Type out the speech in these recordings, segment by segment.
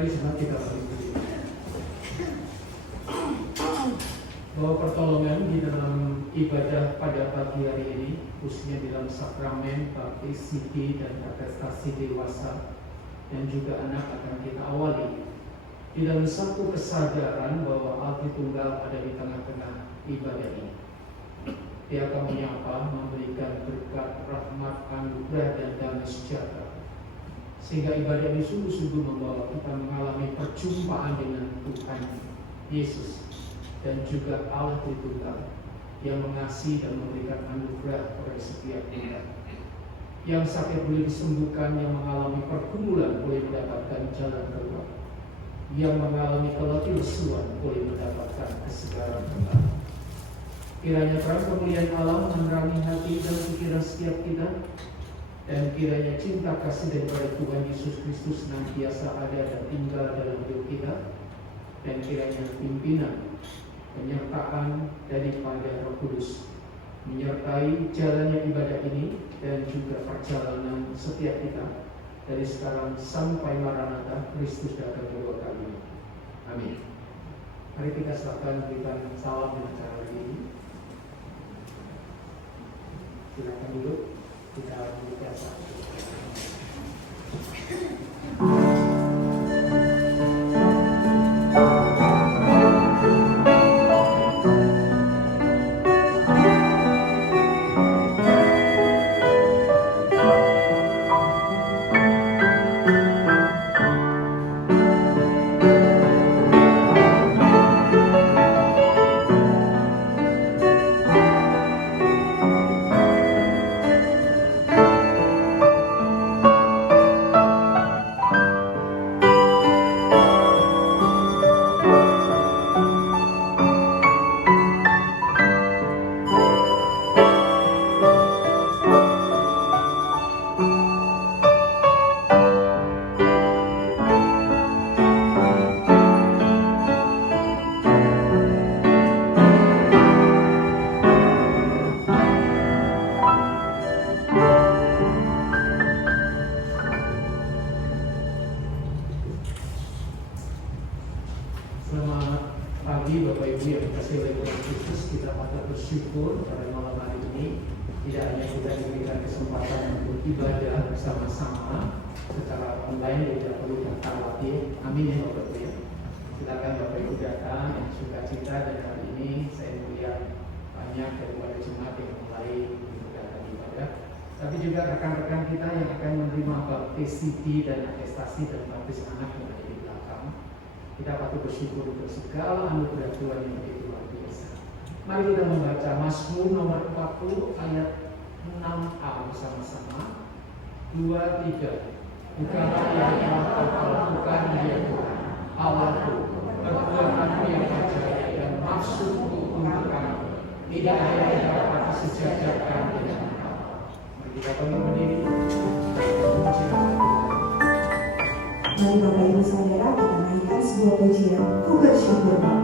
Mari semua kita berdiri. Bahwa pertolongan di dalam ibadah pada pagi hari ini, khususnya di dalam sakramen, baptis, sidi, dan atestasi dewasa, dan juga anak akan kita awali di dalam satu kesadaran bahwa Allah Tritunggal ada di tengah-tengah ibadah ini. Dia akan menyapa, memberikan berkat, rahmat, anugerah, dan damai sejahtera, sehingga ibadah ini sungguh-sungguh membawa kita mengalami perjumpaan dengan Tuhan Yesus dan juga Allah Tritunggal yang mengasihi dan memberikan anugerah kepada setiap kita. Yang sakit boleh disembuhkan, yang mengalami pergumulan boleh mendapatkan jalan keluar, yang mengalami keletihsuan boleh mendapatkan kesegaran kembali. Kiranya terang kemuliaan Allah menerangi hati dan pikiran setiap kita, dan kiranya cinta kasih daripada Tuhan Yesus Kristus senantiasa ada dan tinggal dalam hidup kita, dan kiranya pimpinan, penyertaan daripada Roh Kudus menyertai jalannya ibadah ini dan juga perjalanan setiap kita dari sekarang sampai Maranatha Kristus datang kedua kali. Amin. Mari kita silakan berikan salam dengan cara ini. Silakan duduk, kita buka saat. Sidi dan atestasi dan baptis anak yang ada di belakang. Kita patut bersyukur untuk segala anugerah Tuhan yang begitu luar biasa. Mari kita membaca Mazmur nomor 40 ayat 6a bersama-sama. 2, 3. Bukanlah yang telah kau lakukan ya Tuhan Allahku, perbuatanmu yang ajaib dan maksudku untuk kami tidak ada yang dapat disejajarkan dengan Engkau. Mari kita berdiri. Mari Bapak Ibu Saudara kita naikkan sebuah pujian, Ku bersyukur Bapa. Ku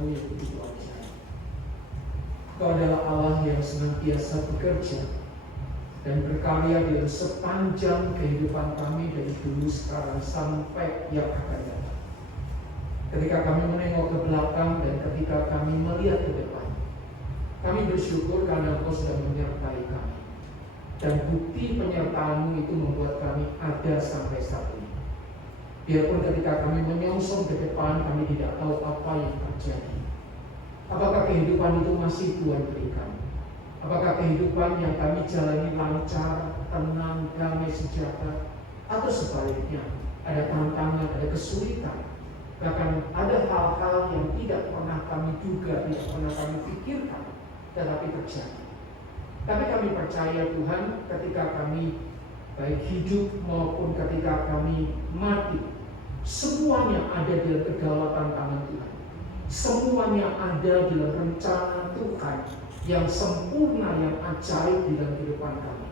kuasa-Mu yang begitu ajaib. Engkau adalah Allah yang senantiasa bekerja dan berkarya di sepanjang kehidupan kami dari dulu, sekarang, sampai yang akan datang. Ketika kami menengok ke belakang dan ketika kami melihat ke depan, kami bersyukur karena Engkau sudah menyertai kami. Dan bukti penyertaan-Mu itu membuat kami ada sampai saat ini. Biarpun ketika kami menyongsong ke depan, kami tidak tahu apa yang terjadi. Apakah kehidupan itu masih Tuhan berikan? Apakah kehidupan yang kami jalani lancar, tenang, damai, sejahtera? Atau sebaliknya, ada tantangan, ada kesulitan. Bahkan ada hal-hal yang tidak pernah kami duga, tidak pernah kami pikirkan, tetapi terjadi. Tapi kami percaya Tuhan, ketika kami baik hidup maupun ketika kami mati, semuanya ada dalam kedaulatan tangan Tuhan. Semuanya ada dalam rencana Tuhan yang sempurna, yang ajaib di dalam kehidupan kami.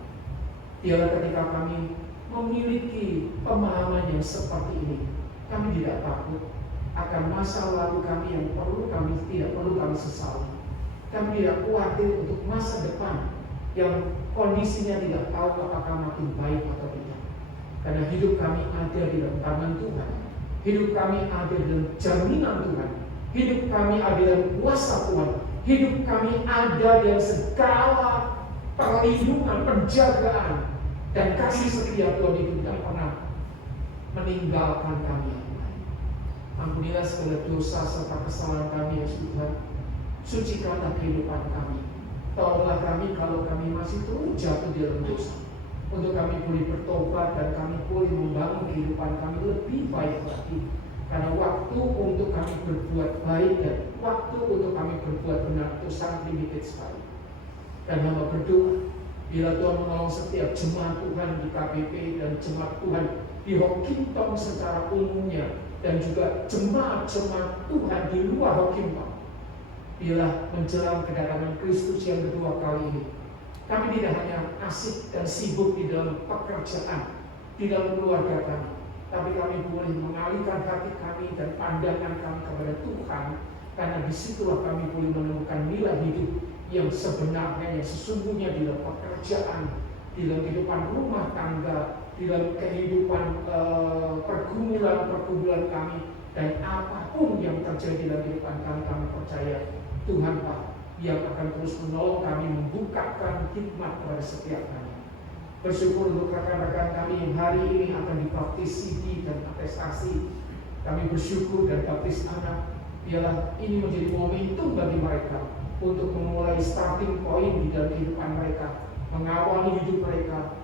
Biarlah ketika kami memiliki pemahaman yang seperti ini, kami tidak takut akan masa lalu kami yang tidak perlu kami sesali. Kami tidak khawatir untuk masa depan yang kondisinya tidak tahu apakah makin baik atau tidak. Karena hidup kami ada di dalam tangan Tuhan. Hidup kami ada dalam jaminan Tuhan. Hidup kami ada dalam kuasa Tuhan. Hidup kami ada dalam segala perlindungan, penjagaan, dan kasih setia Tuhan itu tidak pernah meninggalkan kami. Ampunilah segala dosa serta kesalahan kami ya Tuhan. Sucikanlah kehidupan kami. Tolonglah kami kalau kami masih terus jatuh di dalam dosa, untuk kami boleh bertobat dan kami boleh membangun kehidupan kami lebih baik lagi. Karena waktu untuk kami berbuat baik dan waktu untuk kami berbuat benar itu sangat limited sekali. Dan hamba berdoa, bila Tuhan menolong setiap jemaat Tuhan di KBP dan jemaat Tuhan di Hokintong secara umumnya, dan juga jemaat-jemaat Tuhan di luar Hokintong, bila menjelang kedatangan Kristus yang kedua kali ini, kami tidak hanya asik dan sibuk di dalam pekerjaan, di dalam keluarga kami, tapi kami boleh mengalihkan hati kami dan pandangan kami kepada Tuhan, karena disitulah kami boleh menemukan nilai hidup yang sebenarnya, yang sesungguhnya di dalam pekerjaan, di dalam kehidupan rumah tangga, di dalam kehidupan pergumulan kami, dan apapun yang terjadi dalam kehidupan kami, kami percaya Tuhan Pak yang akan terus menolong kami, membukakan hikmat kepada setiap kami. Bersyukur untuk rekan-rekan kami yang hari ini akan dibaptis CD dan atestasi. Kami bersyukur dan baptis anak. Biarlah ini menjadi momentum bagi mereka untuk memulai starting point di dalam kehidupan mereka, mengawali hidup mereka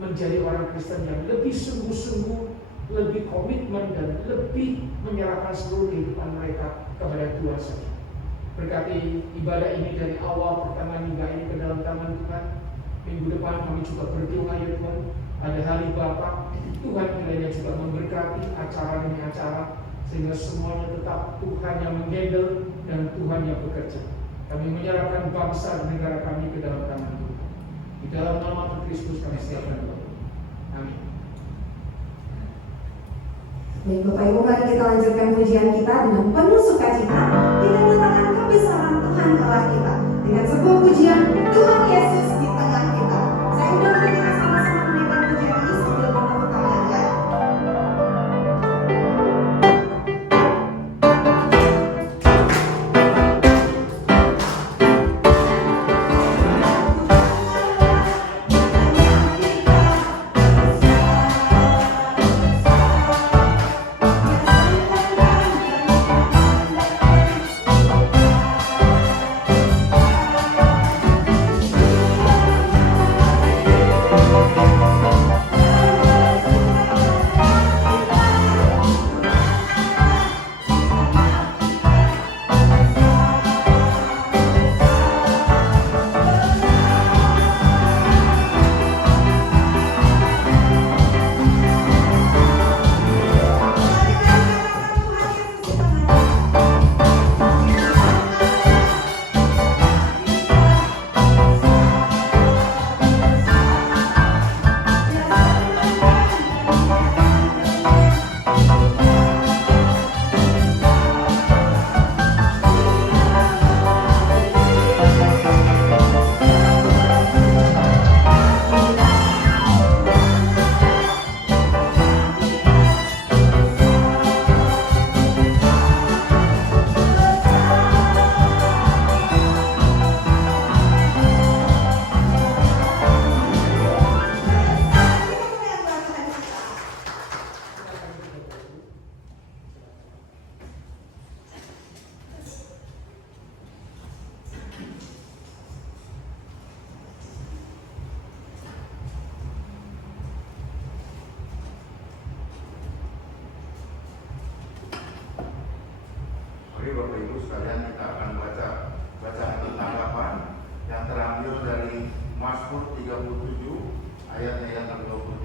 menjadi orang Kristen yang lebih sungguh-sungguh, lebih komitmen, dan lebih menyerahkan seluruh kehidupan mereka kepada Tuhan saja. Berkati ibadah ini dari awal pertengahan hingga ini ke dalam tangan Tuhan. Minggu depan kami juga berdoa ya Tuhan, ada hari Bapa, Tuhan kiranya juga memberkati acara demi acara, sehingga semuanya tetap Tuhan yang menghandle dan Tuhan yang bekerja. Kami menyerahkan bangsa dan negara kami ke dalam tangan Tuhan. Di dalam nama Kristus kami siapkan doa. Amin. Baik Bapak Ibu, mari kita lanjutkan pujian kita dengan penuh sukacita. Kita nyatakan kebesaran Tuhan Allah kita dengan sebuah pujian Tuhan Yesus di tengah kita. Saya undang kita sama-sama menaikkan pujian ini sambil bertepuk tangan ya.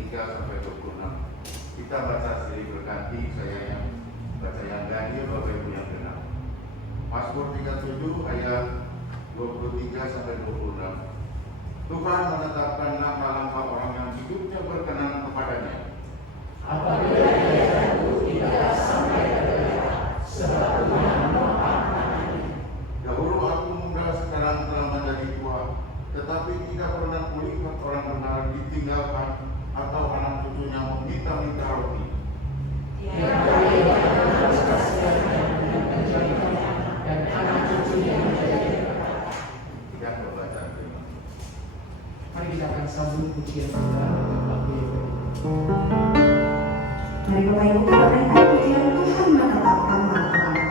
23 sampai 26. Kita baca sendiri berganti, saya yang baca yang ganjil, Bapak Ibu yang genap. Mazmur 37 ayat 23 sampai 26. Tuhan menetapkan langkah-langkah orang yang hidupnya berkenan kepadanya. Apabila dia jatuh tidak sampai tergeletak, sebab Tuhan menopang tangannya. Dahulu aku muda, sekarang telah menjadi tua, tetapi tidak pernah kulihat orang benar ditinggalkan atau anak cucunya meminta-minta roti. Tiap hari dia harus kasihannya dengan penjariannya, dan anak cucunya menjadi berkat. Tidak membaca firman. Mari kita akan sambung pujian kita dengan lagu yang kedua. Mari Bapak Ibu kita naikkan pujian Tuhan menetapkan langkah-langkah.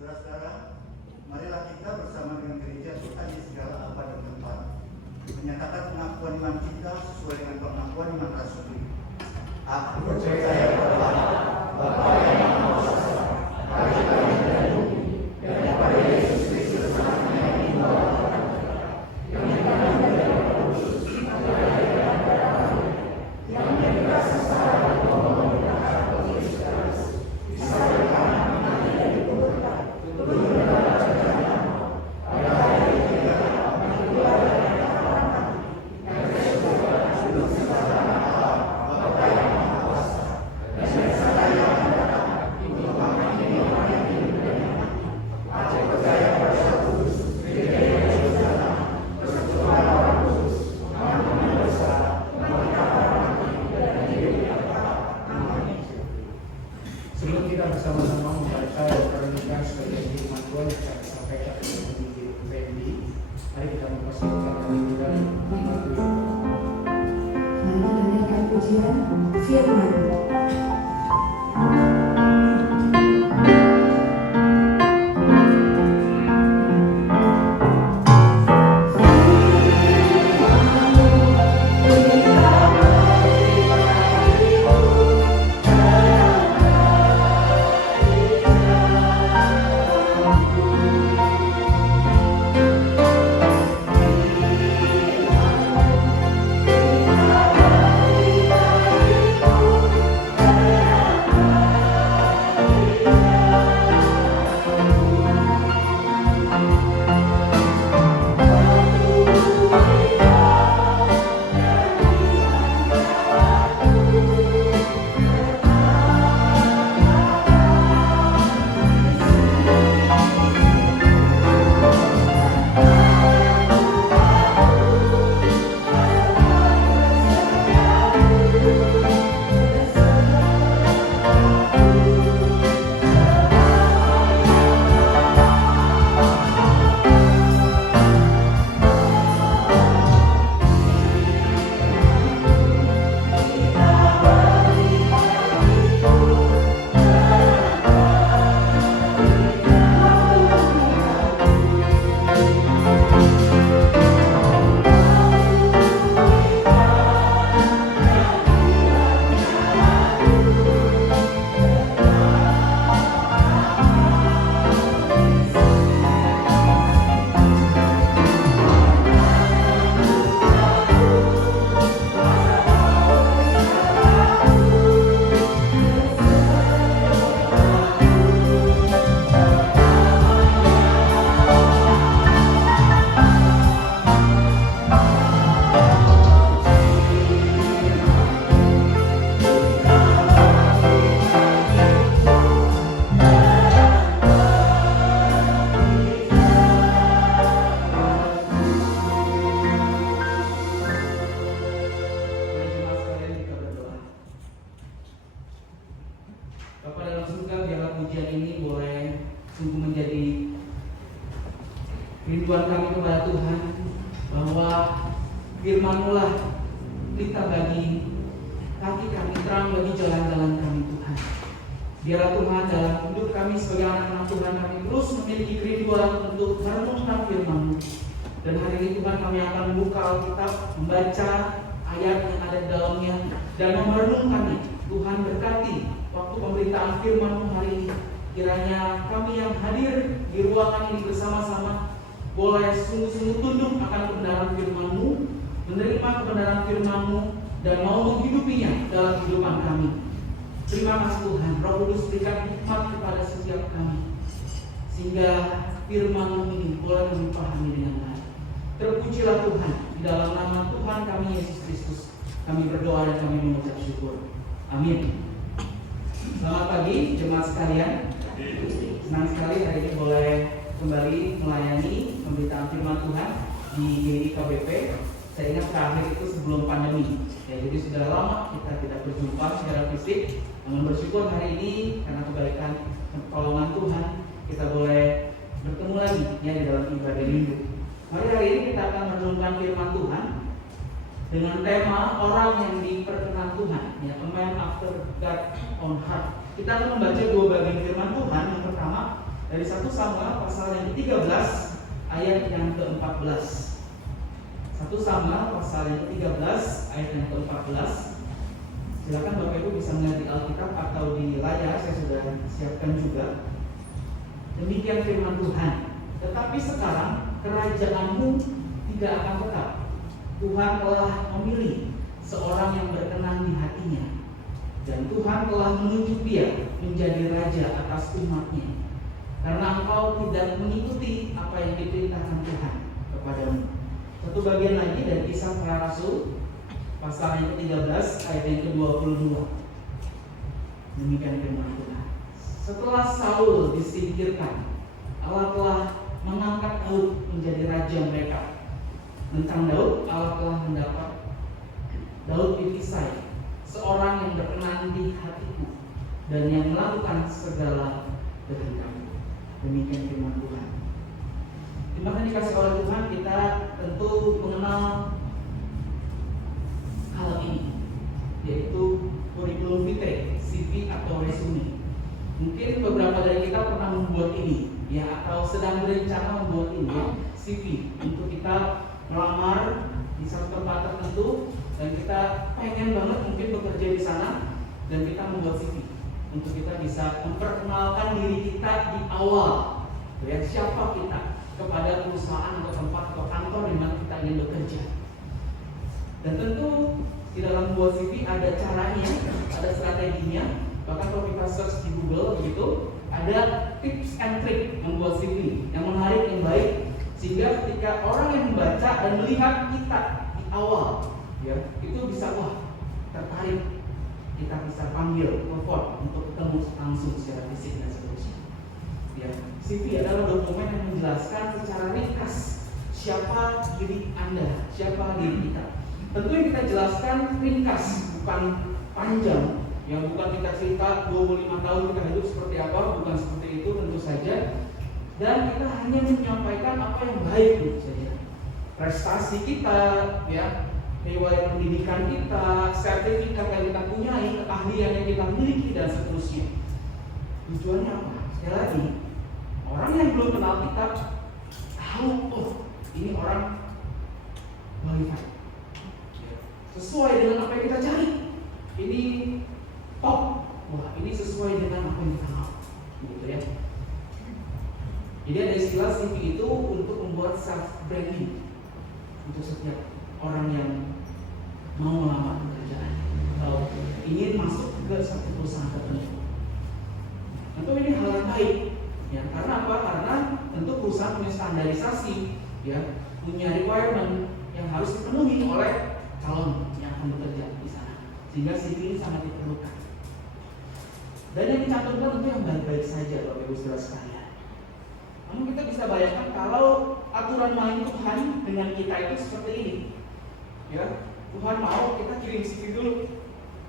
Saudara-saudara, marilah kita bersama dengan gereja Tuhan di segala apa dan tempat menyatakan pengakuan iman kita sesuai dengan pengakuan iman rasuli. Aku percaya kepada Allah, Bapa yang Maha Kuasa, Bapa yang dari bumi, dan kepada Yesus Kristus anaknya yang dibawa Tuhan, yang dikandung dari Roh Kudus, yang dari darah, yang menjadi sengsara dan membangun Roh Kristus, bisa berkanan menanti dan dikuburkan. Pada hari ketiga, keluar dari antara kami, yang Kristus Tuhan bahwa firman-Mu lah pelita bagi kaki kami, terang bagi jalan-jalan kami Tuhan. Biarlah Tuhan dalam hidup kami sebagai anak-anak Tuhan, kami terus memiliki kerinduan untuk merenungkan firman-Mu. Dan hari ini Tuhan kami akan membuka Alkitab, membaca ayat yang ada di dalamnya dan merenungkannya. Tuhan berkati waktu pemberitaan firman-Mu hari ini. Kiranya kami yang hadir di ruangan ini bersama-sama boleh sungguh-sungguh tunduk akan kebenaran firman-Mu, menerima kebenaran firman-Mu, dan mau menghidupinya dalam kehidupan kami. Terima kasih Tuhan, Roh Kudus berikan hikmat kepada setiap kami, sehingga firman-Mu ini boleh kami pahami dengan baik. Terpujilah Tuhan, di dalam nama Tuhan kami Yesus Kristus kami berdoa dan kami mengucap syukur. Amin. Selamat pagi jemaat sekalian. Senang sekali hari ini boleh kembali melayani pemberitaan firman Tuhan di GI KBP. Saya ingat terakhir itu sebelum pandemi, ya, jadi sudah lama kita tidak berjumpa secara fisik. Namun bersyukur hari ini karena kebaikan pertolongan Tuhan kita boleh bertemu lagi ya di dalam ibadah minggu. Mari hari ini kita akan merenungkan firman Tuhan dengan tema orang yang diperkenan Tuhan, ya, a man after God's own heart. Kita akan membaca dua bagian firman Tuhan. Yang pertama dari 1 Samuel pasal yang ke-13 ayat yang ke-14. 1 Samuel pasal yang ke-13 ayat yang ke-14. Silakan Bapak Ibu bisa melihat di Alkitab atau di layar, saya sudah siapkan juga. Demikian firman Tuhan. Tetapi sekarang kerajaan-Mu tidak akan tetap. Tuhan telah memilih seorang yang berkenan di hatinya, dan Tuhan telah menunjuk dia menjadi raja atas umat-Nya, karena engkau tidak mengikuti apa yang diperintahkan Tuhan kepadamu. Satu bagian lagi dari Kisah Para Rasul pasal yang ke-13 ayat yang ke-22. Demikian firman Tuhan. Setelah Saul disingkirkan, Allah telah mengangkat Daud menjadi raja mereka. Tentang Daud, Allah telah mendapat Daud bin Isai, seorang yang berkenan di hatiku dan yang melakukan segala kehendakku. Demikian firman Tuhan. Terima kasih dikasih oleh Tuhan, kita tentu mengenal hal ini, yaitu kurikulum vitae, CV atau resume. Mungkin beberapa dari kita pernah membuat ini, ya, atau sedang berencana membuat ini, ya, CV, untuk kita melamar di satu tempat tertentu dan kita pengen banget mungkin bekerja di sana, dan kita membuat CV untuk kita bisa memperkenalkan diri kita di awal, ya, siapa kita kepada perusahaan atau tempat atau kantor di mana kita ingin bekerja. Dan tentu di dalam membuat CV ada caranya, ada strateginya. Bahkan kalau kita search di Google begitu, ada tips and trick membuat CV yang menarik, yang baik, sehingga ketika orang yang membaca dan melihat kita di awal, ya, itu bisa tertarik, kita bisa panggil, telepon untuk ketemu langsung secara fisik dan seterusnya. Ya, CV adalah dokumen yang menjelaskan secara ringkas siapa diri Anda, siapa diri kita. Tentu yang kita jelaskan ringkas, bukan panjang. Ya, bukan kita cerita 25 tahun kita hidup seperti apa, bukan seperti itu tentu saja. Dan kita hanya menyampaikan apa yang baik tentu saja. Prestasi kita, ya, riwayat pendidikan kita, sertifikat yang kita punyai, keahlian yang kita miliki dan seterusnya. Tujuannya apa? Sekali lagi, orang yang belum kenal kita tahu, ini orang qualified, sesuai dengan apa yang kita cari. Ini top, ini sesuai dengan apa yang kita mau, gitu ya. Jadi ada istilah CV itu untuk membuat self branding untuk setiap orang yang mau melamar pekerjaan atau ingin masuk ke satu perusahaan tertentu. Tentu ini hal yang baik, ya, karena apa? Karena tentu perusahaan punya standarisasi, ya, punya requirement yang harus dipenuhi oleh calon yang akan bekerja di sana, sehingga CV ini sangat diperlukan. Dan yang dicantumkan tentu yang baik-baik saja, Bapak Ibu Saudara sekalian. Namun kita bisa bayangkan kalau aturan main Tuhan dengan kita itu seperti ini, ya, Tuhan mau kita kirim CV dulu,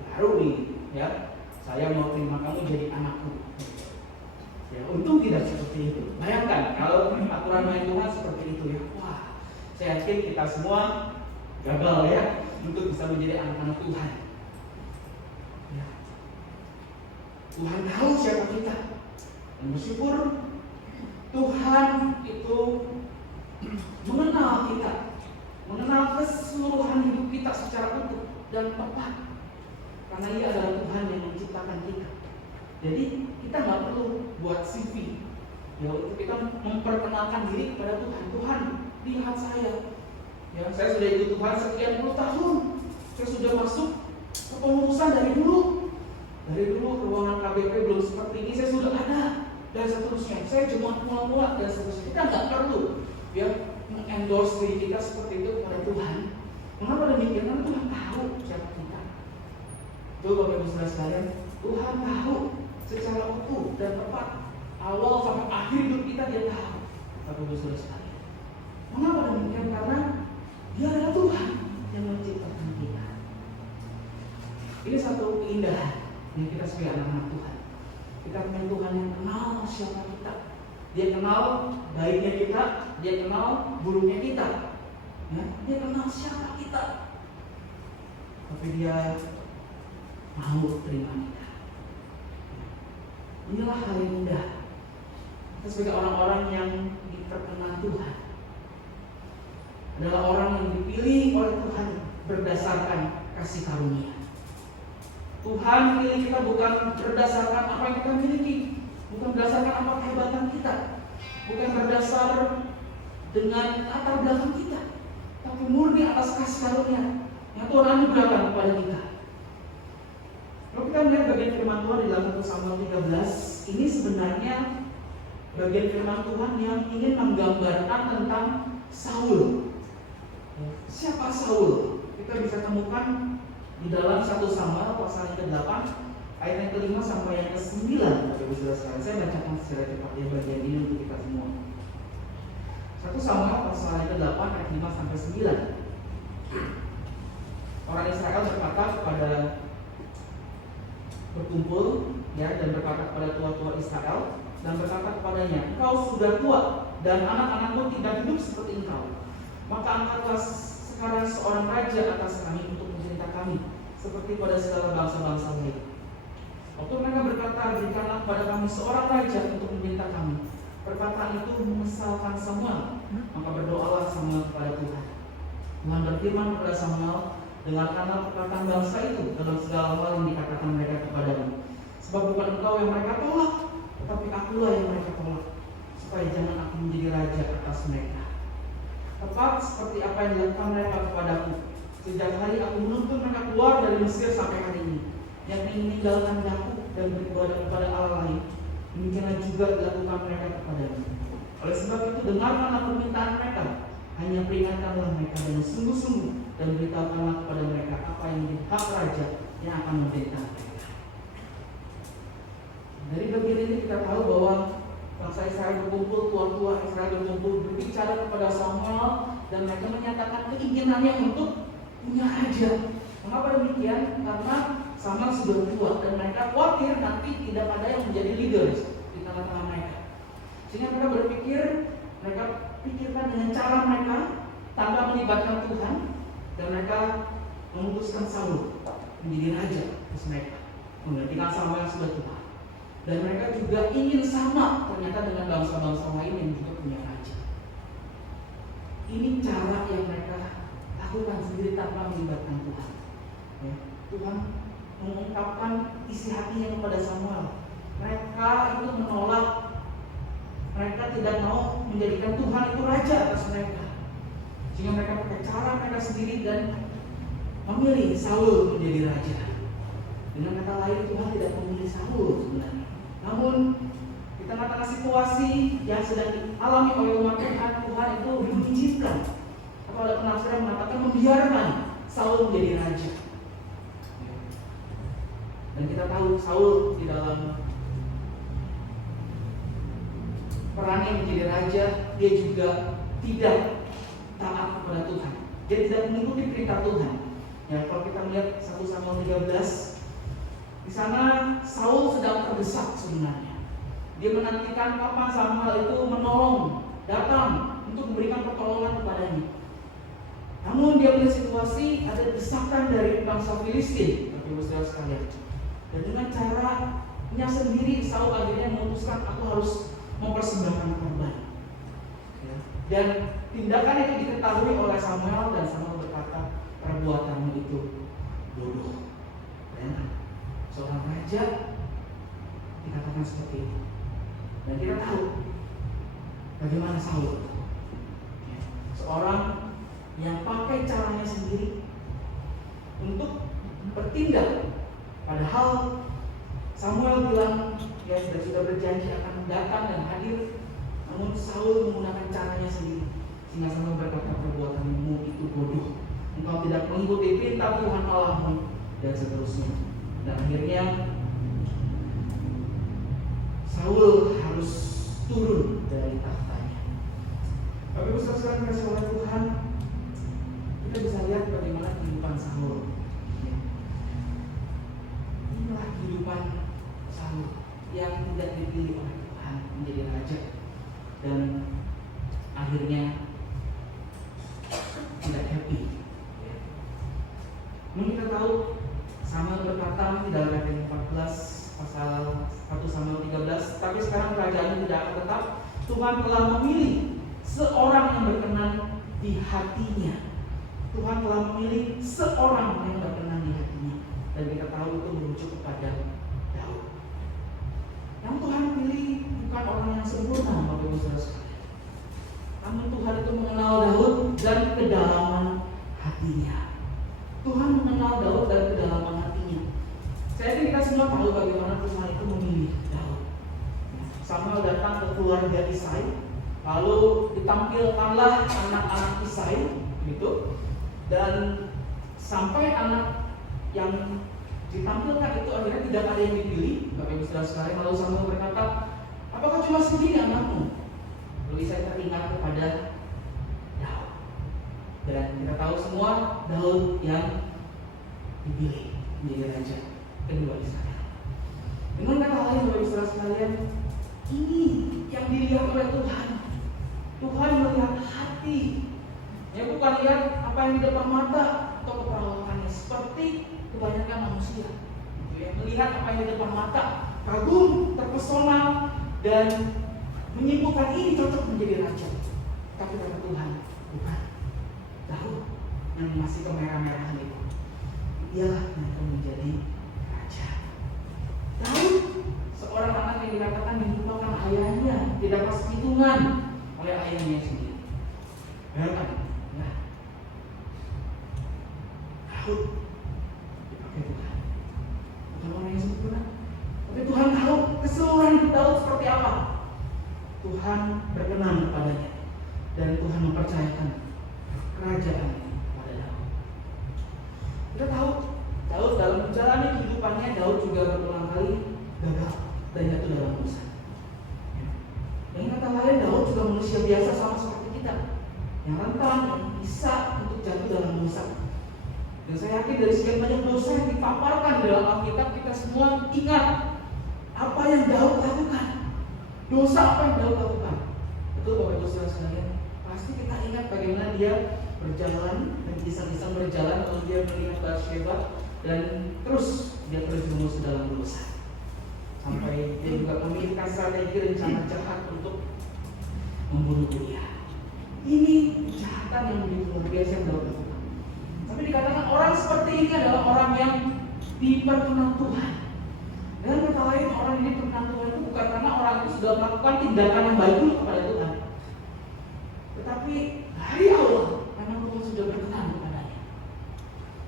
baru nih, ya, saya mau terima kamu jadi anakku. Ya, untung tidak seperti itu. Bayangkan kalau aturan main Tuhan seperti itu, ya, wah, yakin kita semua gagal ya untuk bisa menjadi anak-anak Tuhan. Ya. Tuhan tahu siapa kita. Dan bersyukur Tuhan itu mengenal kita, mengenal keseluruhan hidup kita secara utuh dan tepat. Karena Ia adalah Tuhan yang menciptakan kita. Jadi kita nggak perlu buat CV. Ya, untuk kita memperkenalkan diri kepada Tuhan. Tuhan, lihat saya. Ya, saya sudah ikut Tuhan sekian puluh tahun. Saya sudah masuk ke pengurusan dari dulu. Dari dulu ruangan KBP belum seperti ini, saya sudah ada dan seterusnya. Saya cuma mula-mula dan seterusnya. Kita nggak perlu ya mengendorse diri kita seperti itu kepada Tuhan. Mengapa demikian? Karena Tuhan tahu siapa kita. Coba Bapak Ibu Saudara sekalian, Tuhan tahu secara utuh dan tepat awal sampai akhir hidup kita Dia tahu. Bapak Ibu Saudara sekalian, mengapa demikian? Karena Dia adalah Tuhan yang menciptakan kita. Ini satu keindahan yang kita sebagai anak-anak Tuhan. Kita punya Tuhan yang kenal siapa kita. Dia kenal baiknya kita, Dia kenal buruknya kita. Ya, Dia kenal siapa kita. Tapi Dia mau terima kita. Inilah hal yang indah. Kita sebagai orang-orang yang diperkenan Tuhan adalah orang yang dipilih oleh Tuhan berdasarkan kasih karunia. Tuhan pilih kita bukan berdasarkan apa yang kita miliki, bukan berdasarkan apa kehebatan kita, bukan berdasar dengan latar belakang kita, tapi murni atas kasih karunia yang Tuhan anugerahkan kepada kita. Kalau kita melihat bagian firman Tuhan di dalam 1 Samuel 13, ini sebenarnya bagian firman Tuhan yang ingin menggambarkan tentang Saul. Siapa Saul? Kita bisa temukan di dalam 1 Samuel pasal yang ke-8 ayat yang ke-5 sampai yang ke-9. Bapak Ibu Saudara sekalian, saya bacakan secara cepat ya bagian ini untuk kita semua. 1 Samuel pasal yang ke-8 ayat 5 sampai 9. Orang Israel berkata kepada berkumpul ya dan berkata kepada tua-tua Israel dan berkata kepadanya, engkau sudah tua dan anak-anakmu tidak hidup seperti engkau. Maka angkatlah sekarang seorang raja atas kami untuk memerintah kami seperti pada segala bangsa-bangsa lain. Waktu mereka berkata, berikanlah kepada kami seorang raja untuk memerintah kami. Perkataan itu mengesalkan Samuel. Maka berdoalah Samuel kepada Tuhan. Tuhan berfirman kepada Samuel, dengarkanlah perkataan bangsa itu dalam segala hal yang dikatakan mereka kepadamu. Sebab bukan engkau yang mereka tolak, tetapi akulah yang mereka tolak, supaya jangan aku menjadi raja atas mereka. Tepat seperti apa yang dilakukan mereka kepadaku sejak hari aku menuntun mereka keluar dari Mesir sampai hari ini, yang ingin meninggalkan Yakub dan beribadah kepada Allah lain. Demikianlah juga dilakukan mereka kepadamu. Oleh sebab itu dengarkanlah permintaan mereka, hanya peringatkanlah mereka dengan sungguh-sungguh dan beritahukanlah kepada mereka apa yang menjadi hak raja yang akan memerintah mereka. Dari bagian ini kita tahu bahwa bangsa Israel berkumpul, tua-tua Israel berkumpul berbicara kepada Samuel dan mereka menyatakan keinginannya untuk punya raja. Mengapa demikian? Karena Samuel sudah tua dan mereka khawatir nanti tidak ada yang menjadi leader di tengah-tengah mereka. Sehingga mereka mereka pikirkan dengan cara mereka tanpa melibatkan Tuhan dan mereka memutuskan Saul menjadi raja atas mereka, menggantikan Samuel yang sudah tua. Dan mereka juga ingin sama ternyata dengan bangsa-bangsa lain yang juga punya raja. Ini cara yang mereka lakukan sendiri tanpa melibatkan Tuhan. Ya, Tuhan mengungkapkan isi hatinya kepada Samuel. Mereka itu menolak, mereka tidak mau menjadikan Tuhan itu raja atas mereka. Sehingga mereka pakai cara mereka sendiri dan memilih Saul menjadi raja. Dengan kata lain, Tuhan tidak memilih Saul sebenarnya. Namun di tengah-tengah situasi yang sedang dialami oleh umat Tuhan, Tuhan itu mengizinkan atau ada penafsiran mengatakan membiarkan Saul menjadi raja. Dan kita tahu Saul di dalam perannya menjadi raja, dia juga tidak taat kepada Tuhan. Dia tidak mengikuti perintah Tuhan. Ya, kalau kita melihat 1 Samuel 13, di sana Saul sedang terdesak sebenarnya. Dia menantikan kapan Samuel itu menolong, datang untuk memberikan pertolongan kepadanya. dia melihat situasi ada desakan dari bangsa Filistin, Bapak Ibu Saudara sekalian. Dan dengan caranya sendiri Saul akhirnya memutuskan aku harus mempersembahkan korban. Ya. Dan tindakan itu diketahui oleh Samuel dan Samuel berkata perbuatanmu itu bodoh. Dan seorang raja dikatakan seperti itu. Dan kita tahu bagaimana Saul, ya. Seorang yang pakai caranya sendiri untuk bertindak, padahal Samuel bilang dia sudah berjanji akan datang dan hadir, namun Saul menggunakan caranya sendiri, sehingga Samuel berkata perbuatanmu itu bodoh, engkau tidak mengikuti perintah Tuhan Allahmu, dan seterusnya. Dan akhirnya Saul harus turun dari tahtanya. Bapak Ibu Saudara kasih oleh Tuhan, kita bisa lihat bagaimana kehidupan Saul. Inilah kehidupan Saul yang tidak dipilih oleh Tuhan menjadi raja, dan akhirnya tidak happy. Mungkin kita tahu Samuel berkata di dalam ayat 14 pasal 1 Samuel 13, tapi sekarang kerajaannya tidak akan tetap. Tuhan telah memilih seorang yang berkenan di hatinya. Tuhan telah memilih seorang yang berkenan di hatinya. Dan kita tahu itu merujuk kepada Daud. Yang Tuhan pilih bukan orang yang sempurna, Bapak Ibu Saudara sekalian. Namun Tuhan itu mengenal Daud dan kedalaman hatinya. Tuhan mengenal Daud dan kedalaman hatinya. Saya yakin kita semua tahu bagaimana Tuhan itu memilih Daud. Samuel datang ke keluarga Isai, lalu ditampilkanlah anak-anak Isai, gitu. Dan sampai anak yang ditampilkan itu akhirnya tidak ada yang dipilih, Bapak Ibu Saudara sekalian. Lalu Samuel berkata, apakah cuma segini anakmu? Lalu Isai teringat kepada Daud. Dan kita tahu semua Daud yang dipilih menjadi raja kedua Israel. Dengan kata lain, Bapak Ibu Saudara sekalian, ini yang dilihat oleh Tuhan. Tuhan melihat hati, ya, bukan lihat apa yang di depan mata atau keperawakannya seperti kebanyakan manusia, gitu ya. Melihat apa yang di depan mata, kagum, terpesona, dan menyimpulkan ini cocok menjadi raja. Tapi kata Tuhan, bukan. Daud yang masih kemerah-merahan itu, dialah yang akan menjadi raja. Daud, seorang anak yang dikatakan merupakan ayahnya, tidak pas hitungan oleh ayahnya sendiri. Bayangkan, ya. Daud dipakai Tuhan, bukan orang yang sempurna, tapi Tuhan tahu keseluruhan hidup Daud seperti apa. Tuhan berkenan kepadanya, dan Tuhan mempercayakan kerajaan pada Daud. Kita tahu Daud dalam menjalani kehidupannya, Daud juga berulang kali gagal dan jatuh dalam dosa. Dengan kata lain, Daud juga manusia biasa sama seperti kita, yang rentan, yang bisa untuk jatuh dalam dosa. Dan saya yakin dari sekian banyak dosa yang dipaparkan dalam Alkitab, kita semua ingat apa yang Daud lakukan. Dosa apa yang Daud lakukan? Betul Bapak Ibu Saudara sekalian, pasti kita ingat bagaimana dia berjalan dan kisah-kisah berjalan, lalu dia melihat Batsheba dan terus dia terjerumus dalam dosa. Sampai dia juga memiliki strategi rencana jahat untuk membunuh dia. Ini kejahatan yang begitu luar biasa yang Daud lakukan. Tapi dikatakan orang seperti ini adalah orang yang diperkenan Tuhan. Dan kata lain, orang ini diperkenan Tuhan itu bukan karena orang itu sudah melakukan tindakan yang baik dulu kepada Tuhan, tetapi dari awal memang Tuhan sudah berkenan kepadanya.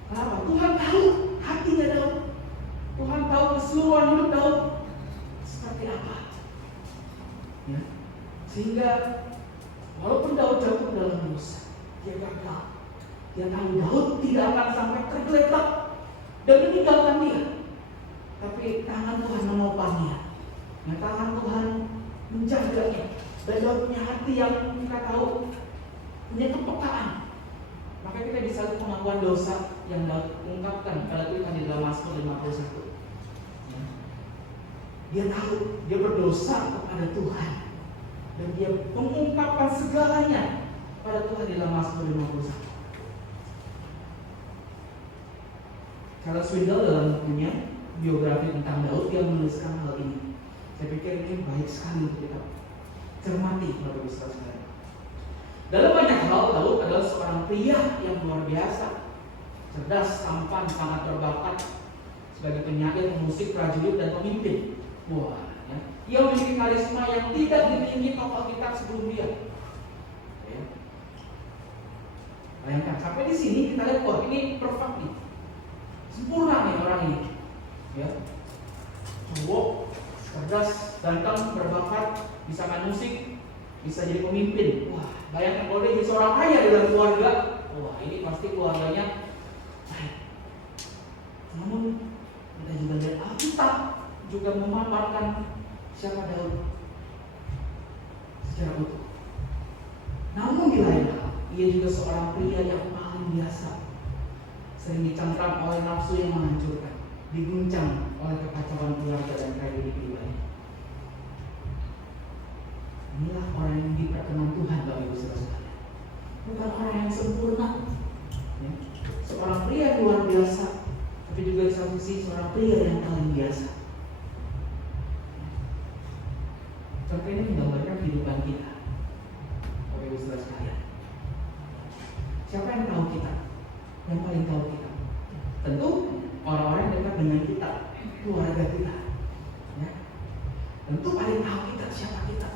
Kenapa? Tuhan tahu hatinya Daud. Tuhan tahu keseluruhan hidup Daud seperti apa, ya. Sehingga walaupun Daud jatuh dalam dosa, dia gagal. Dia tahu Daud tidak akan sampai tergeletak dan meninggalkan dia, tapi tangan Tuhan menopangnya, ya, tangan Tuhan menjaganya. Dan Daud punya hati yang kita tahu punya kepekaan. Maka kita bisa lihat pengakuan dosa yang Daud ungkapkan pada Tuhan di dalam Mazmur 51. Dia tahu dia berdosa kepada Tuhan, dan dia mengungkapkan segalanya pada Tuhan di dalam Mazmur 51. Charles Swindoll dalam bukunya biografi tentang Daud, dia menuliskan hal ini. Saya pikir ini baik sekali untuk kita cermati, Bapak Ibu sekalian. Dalam banyak hal, Daud adalah seorang pria yang luar biasa, cerdas, tampan, sangat berbakat sebagai penyair, pemusik, prajurit, dan pemimpin. Wah, ya. Ia memiliki karisma yang tidak dimiliki tokoh Alkitab sebelum dia. Ya. Bayangkan, sampai di sini kita lihat, wah ini perfect nih, sempurna nih orang ini. Ya, cowok, cerdas, ganteng, berbakat, bisa main musik, bisa jadi pemimpin. Wah, bayangkan kalau dia jadi seorang ayah dalam keluarga, wah ini pasti keluarganya baik. Namun kita juga lihat Alkitab juga memaparkan siapa Daud secara utuh. Namun di lain hal, ia juga seorang pria yang paling biasa, sering dicengkram oleh nafsu yang menghancurkan, diguncang oleh kekacauan keluarga dan tragedi pribadi. Inilah orang yang diperkenan Tuhan, Bapak Ibu Saudara. Bukan orang yang sempurna, ya. Seorang pria yang luar biasa, tapi juga di satu sisi seorang pria yang paling biasa. Contoh ini menggambarkan kehidupan kita, Bapak Ibu Saudara sekalian. Siapa yang tahu kita? Yang paling tahu kita? Tentu orang-orang yang dekat dengan kita, keluarga kita. Ya. Tentu paling tahu kita siapa kita.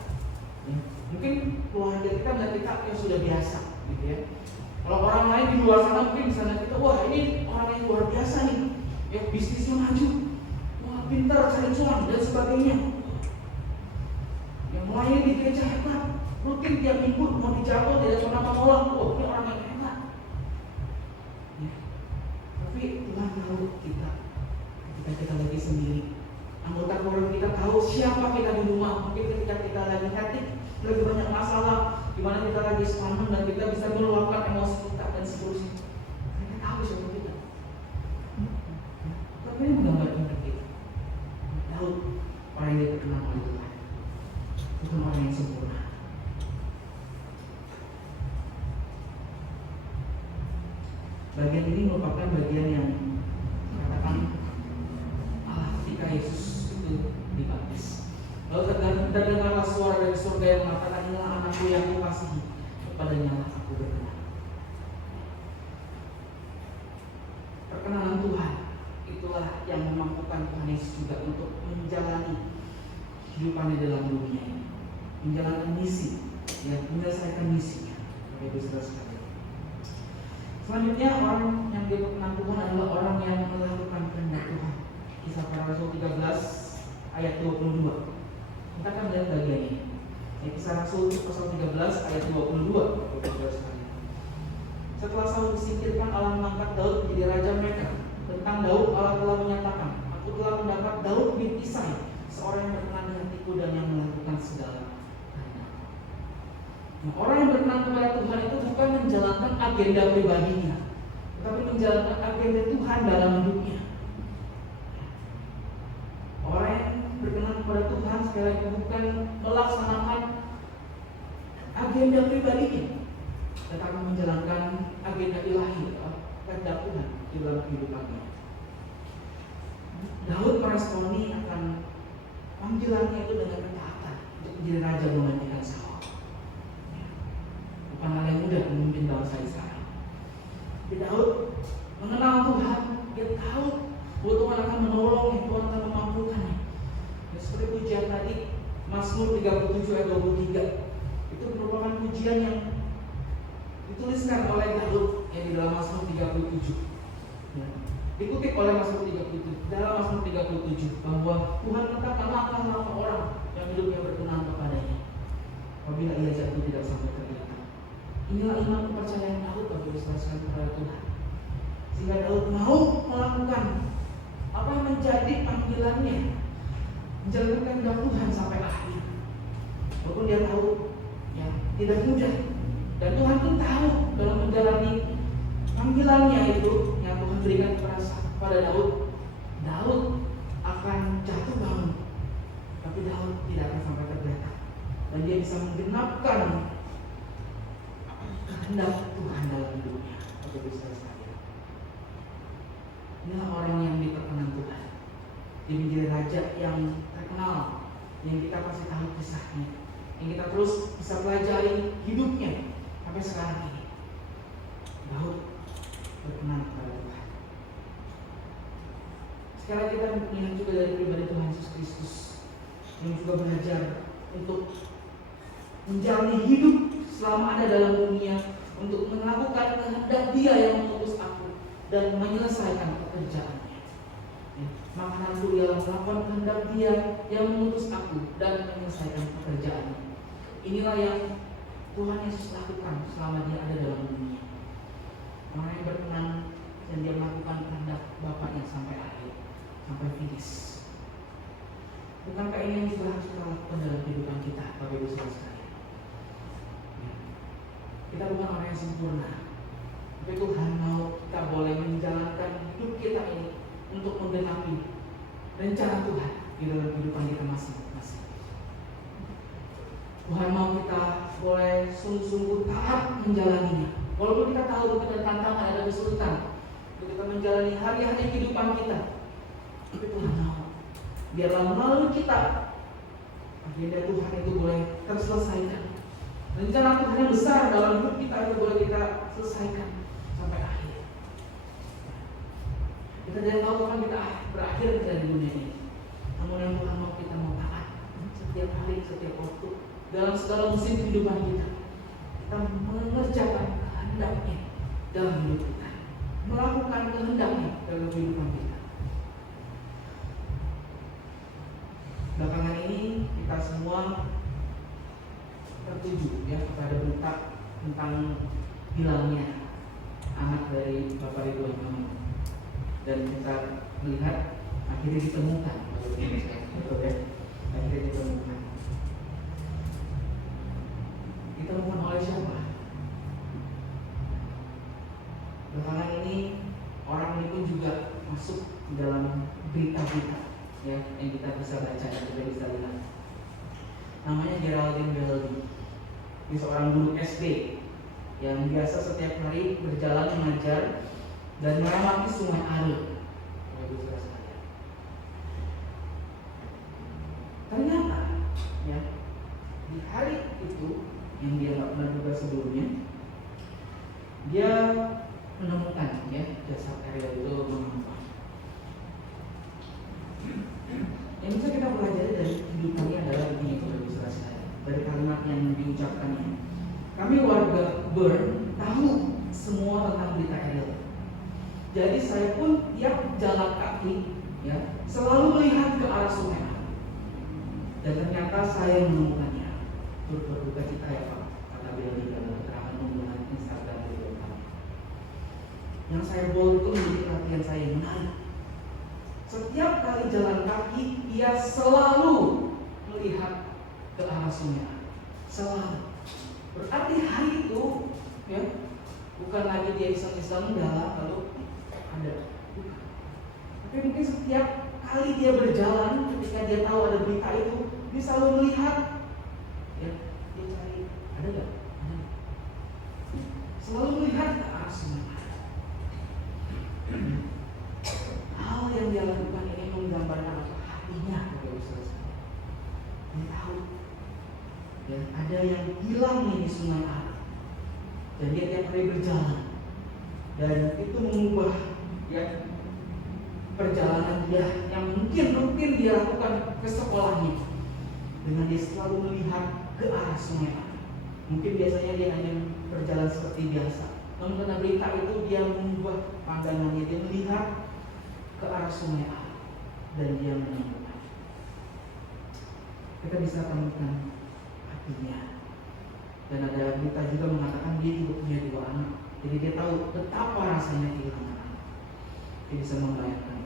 Ya. Mungkin keluarga kita melihat kita yang sudah biasa, gitu ya. Kalau orang lain di luar sana mungkin bisa lihat kita, wah ini orang yang luar biasa nih, ya bisnisnya maju, wah pintar cari cuan dan sebagainya. Yang melayani di gereja hebat, rutin tiap minggu mau dijadwal tidak pernah menolak, wah ini orang yang hebat. Ya. Tapi Tuhan tahu kita ketika kita lagi sendiri. Anggota keluarga kita tahu siapa kita di rumah. Mungkin ketika kita lagi hektik, lagi banyak masalah, di mana kita lagi senang dan kita bisa meluapkan emosi kita dan seterusnya. Mereka tahu siapa kita. Tapi ini menggambarkan kita. Daud orang yang terkenal oleh Tuhan, bukan orang yang sempurna. Bagian ini merupakan bagian yang katakan Allah ketika Yesus itu dibaptis. Lalu terdengarlah suara dari surga yang mengatakan, inilah anakku yang kukasihi, kepadanya lah aku berkenan. Perkenanan Tuhan itulah yang memampukan Tuhan Yesus juga untuk menjalani kehidupannya dalam dunia ini, menjalankan misi, ya, menyelesaikan misinya. Bapak Ibu Saudara sekalian. Selanjutnya orang yang diperkenan Tuhan adalah orang yang melakukan kehendak Tuhan. Kisah Para Rasul 13 ayat 22. Kita akan melihat bagian ini. Kisah Rasul pasal 13 ayat 22. Setelah Saul disingkirkan, Allah mengangkat Daud menjadi raja mereka. Tentang Daud, Allah telah menyatakan, aku telah mendapat Daud bin Isai, seorang yang berkenan di hatiku dan yang melakukan segala kehendak. Nah, orang yang berkenan kepada Tuhan itu bukan menjalankan agenda pribadinya, tetapi menjalankan agenda Tuhan dalam hidupnya. Orang yang berkenan kepada Tuhan sekali lagi bukan melaksanakan agenda pribadinya, tetapi menjalankan agenda ilahi, kehendak Tuhan di dalam kehidupannya. Daud meresponi akan panggilannya itu dengan ketaatan untuk menjadi raja menggantikan Saul. Bukan hal yang mudah memimpin bangsa Israel. Tapi Daud mengenal Tuhan, dia tahu bahwa Tuhan akan menolongnya, Tuhan akan memampukannya. Ya, seperti pujian tadi, Mazmur 37 ayat 23, itu merupakan pujian yang dituliskan oleh Daud yang di dalam Mazmur 37. Ya. Dikutip oleh Mazmur 37, dalam Mazmur 37 bahwa Tuhan menetapkan langkah-langkah orang yang hidupnya berkenan kepadanya, apabila ia jatuh tidak sampai tergeletak. Inilah iman kepercayaan Daud bagi Israel kepada Tuhan, sehingga Daud mau melakukan apa yang menjadi panggilannya, menjalankan kehendak Tuhan sampai akhir. Walaupun dia tahu ya tidak mudah, dan Tuhan pun tahu dalam menjalani panggilannya itu yang Tuhan berikan kepada Daud, Daud akan jatuh bangun, tapi Daud tidak akan sampai tergeletak, dan dia bisa menggenapkan kehendak Tuhan dalam hidupnya. Inilah orang raja yang terkenal, yang kita pasti tahu kisahnya, yang kita terus bisa pelajari hidupnya sampai sekarang ini. Daud berkenan kepada Tuhan. Sekarang kita melihat juga dari pribadi Tuhan Yesus Kristus yang juga belajar untuk menjalani hidup selama ada dalam dunia, untuk melakukan kehendak Dia yang mengutus aku dan menyelesaikan pekerjaannya. Maka nanti ialah melakukan kehendak Dia yang mengutus aku dan menyelesaikan pekerjaannya. Inilah yang Tuhan Yesus lakukan selama Dia ada dalam dunia. Orang yang berkenan dan dia melakukan kehendak Bapaknya sampai akhir, sampai finish. Bukankah ini yang juga harus kita lakukan dalam kehidupan kita, Bapak Ibu Saudara sekalian? Kita bukan orang yang sempurna, tapi Tuhan mau kita boleh menjalankan hidup kita ini untuk menggenapi rencana Tuhan di dalam kehidupan kita masing-masing. Tuhan mau kita boleh sungguh-sungguh taat menjalaninya. Walaupun kita tahu mungkin ada tantangan, ada kesulitan untuk kita menjalani hari-hari kehidupan kita, tapi Tuhan mau biarlah melalui kita agenda Tuhan itu boleh terselesaikan. Rencana Tuhan yang besar dalam hidup kita itu boleh kita selesaikan sampai akhir. Kita tidak tahu kapan kita berakhir di dunia ini. Namun yang Tuhan mau kita mau taat setiap hari, setiap waktu, dalam segala musim kehidupan kita. Kita mengerjakan kehendaknya dalam hidup kita, melakukan kehendaknya dalam kehidupan kita. Belakangan ini kita semua tertuju ya kepada berita tentang hilangnya anak dari Bapak Ridwan Kamil, dan kita melihat akhirnya ditemukan, betul ya, akhirnya ditemukan. Ditemukan oleh siapa? Belakangan ini orang ini pun juga masuk dalam berita-berita ya yang kita bisa baca dan juga bisa lihat. Namanya Geraldine Welby. Dia seorang guru SD yang biasa setiap hari berjalan mengajar dan melewati Sungai Are. Ternyata ya di hari itu yang dia nggak pernah duga sebelumnya, dia menemukan ya jasad Ariel itu mengambang. Yang bisa kita pelajari dari kehidupannya adalah begini, Bapak Ibu Saudara sekalian, dari kalimat yang diucapkannya. Kami warga Bern tahu semua tentang berita Ariel. Jadi saya pun tiap jalan kaki ya selalu melihat ke arah sungai Are. Dan ternyata saya menemukannya. Berduka cita ya Pak, kata beliau di dalam keterangan unggahan Instagram beliau. Yang saya bawa itu menjadi perhatian saya yang menarik. Setiap kali jalan kaki, ia selalu melihat ke arah sungai. Selalu. Berarti hari itu, ya, bukan lagi dia iseng-iseng dalam lalu ada. Bukan. Tapi mungkin setiap kali dia berjalan, ketika dia tahu ada berita itu, dia selalu melihat. Ya, dia cari, ada nggak? Ada. Selalu melihat ke arah sungai. Hal yang dia lakukan ini menggambarkan apa? Hatinya, Bapak Ibu Saudara. Dia tahu ya, ada yang hilang nih di sungai Are. Dan dia tiap hari berjalan. Dan itu mengubah ya perjalanan dia yang mungkin rutin dia lakukan ke sekolahnya. Dengan dia selalu melihat ke arah sungai Are. Mungkin biasanya dia hanya berjalan seperti biasa. Namun karena berita itu dia mengubah pandangannya, dia melihat ke arah sungai Are dan dia menemukan. Kita bisa temukan hatinya. Dan ada berita juga mengatakan dia juga punya 2 anak. Jadi dia tahu betapa rasanya kehilangan anak. Dia bisa membayangkan.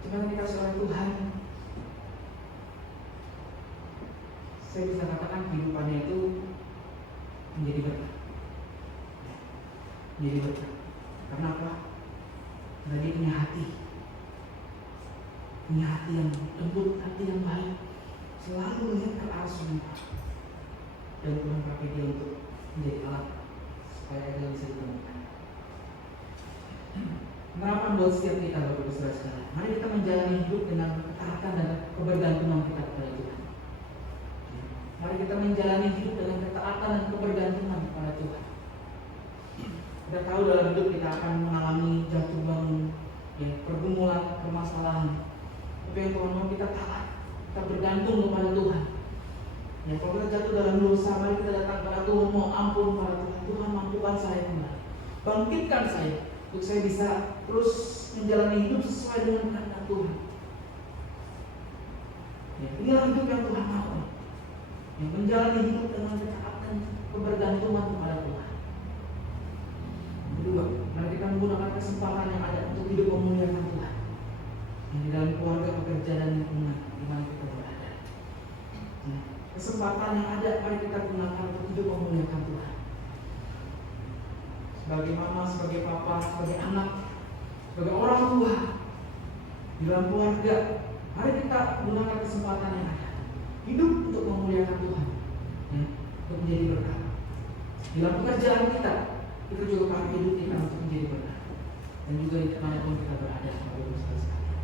Cuma kita seorang Tuhan, saya bisa katakan kehidupannya itu menjadi berkat. Menjadi berkat. Karena apa? Karena dia punya hati yang lembut, hati yang baik, selalu melihat ke arah sungai. Dan Tuhan pakai dia untuk menjadi alat supaya dia bisa ditemukan. Nah, harapan buat setiap kita, Bapak Ibu Saudara sekalian. Mari kita menjalani hidup dengan ketaatan dan kebergantungan kita kepada Tuhan. Mari kita menjalani hidup dengan ketaatan dan kebergantungan kepada Tuhan. Kita tahu dalam hidup kita akan mengalami jatuh bangun, ya, pergumulan, permasalahan. Tapi yang Tuhan mau kita taat, kita bergantung kepada Tuhan. Ya, kalau kita jatuh dalam dosa, mari kita datang kepada Tuhan, mau ampun kepada Tuhan. Tuhan, mampukan saya kembali, bangkitkan saya untuk saya bisa terus menjalani hidup sesuai dengan kehendak Tuhan. Ya, inilah hidup yang Tuhan mau, yang menjalani hidup dengan ketaatan, kebergantungan kepada Tuhan. Kedua, mari kita menggunakan kesempatan yang ada untuk hidup memuliakan Tuhan, yang di dalam keluarga, pekerjaan, dan lingkungan di mana kita berada. Ya, kesempatan yang ada, mari kita gunakan untuk hidup memuliakan Tuhan. Sebagai mama, sebagai papa, sebagai anak, sebagai orang tua di dalam keluarga, mari kita gunakan kesempatan yang ada, hidup untuk memuliakan Tuhan, ya, untuk menjadi berkat. Di dalam pekerjaan kita juga pakai hidup kita untuk menjadi berkat, dan juga di dimanapun kita berada, Bapak Ibu Saudara sekalian.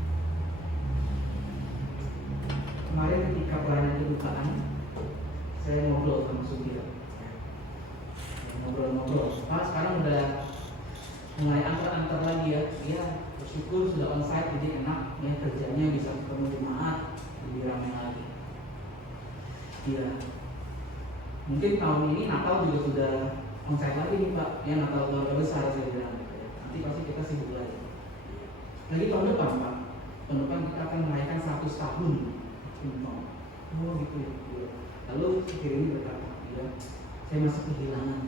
Kemarin ketika pelayanan kedukaan, saya ngobrol sama supir, ngobrol. Pak, sekarang udah mulai antar lagi ya. Iya, bersyukur sudah onsite, jadi enak ya, kerjanya bisa ketemu jemaat, lebih ramai lagi. Iya, mungkin tahun ini Natal juga sudah onsite lagi nih Pak, ya Natal keluarga besar saya bilang. Nanti pasti kita sibuk lagi. Lagi tahun depan Pak, tahun depan kita akan merayakan 100 tahun. Oh gitu ya. Lalu supir ini berkata, ya, saya masih kehilangan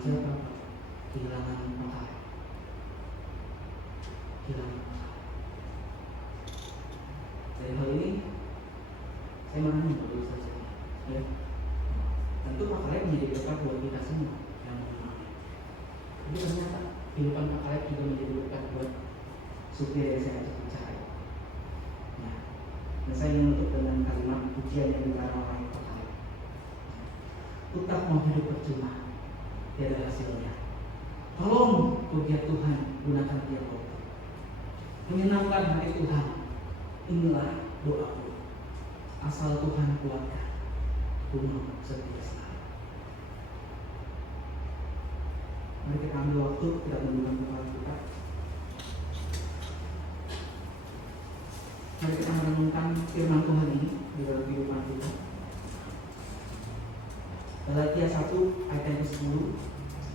siapa? Kehilangan Pak. Dari hal ini saya menanya dulu saja, ya. Tentu Pak Kaleb menjadi berkat buat kita semua yang mengenal. Tapi ternyata kehidupan Pak Kaleb juga menjadi berkat buat supir yang saya ajak bicara. Nah, dan saya ingin menutup dengan kalimat pujian yang dikarang oleh Pak Kaleb. Tetap mau hidup percuma, tiada hasilnya. Tolong pujian Tuhan, gunakan tiap waktu. Menyenangkan hati Tuhan, inilah doaku. Asal Tuhan kuatkan, gunung setia selalu. Mari kita ambil waktu, tidak menggunakan kepala kita. Mari kita merenungkan firman Tuhan ini di dalam kehidupan kita. Galatia 1 ayat yang ke-10.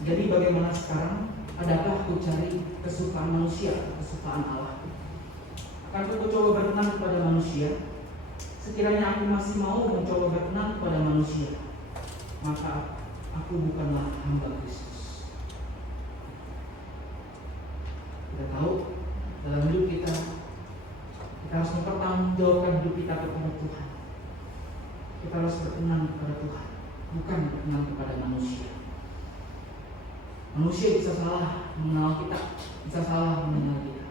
Jadi bagaimana sekarang? Adakah aku cari kesukaan manusia, kesukaan Allah? Akan aku coba berkenan kepada manusia? Sekiranya aku masih mau mencoba berkenan kepada manusia, maka aku bukanlah hamba Kristus. Kita tahu dalam hidup kita harus mempertanggungjawabkan hidup kita kepada Tuhan. Kita harus berkenan kepada Tuhan, bukan berkenan kepada manusia. Manusia bisa salah mengenal kita, bisa salah mengenal kita.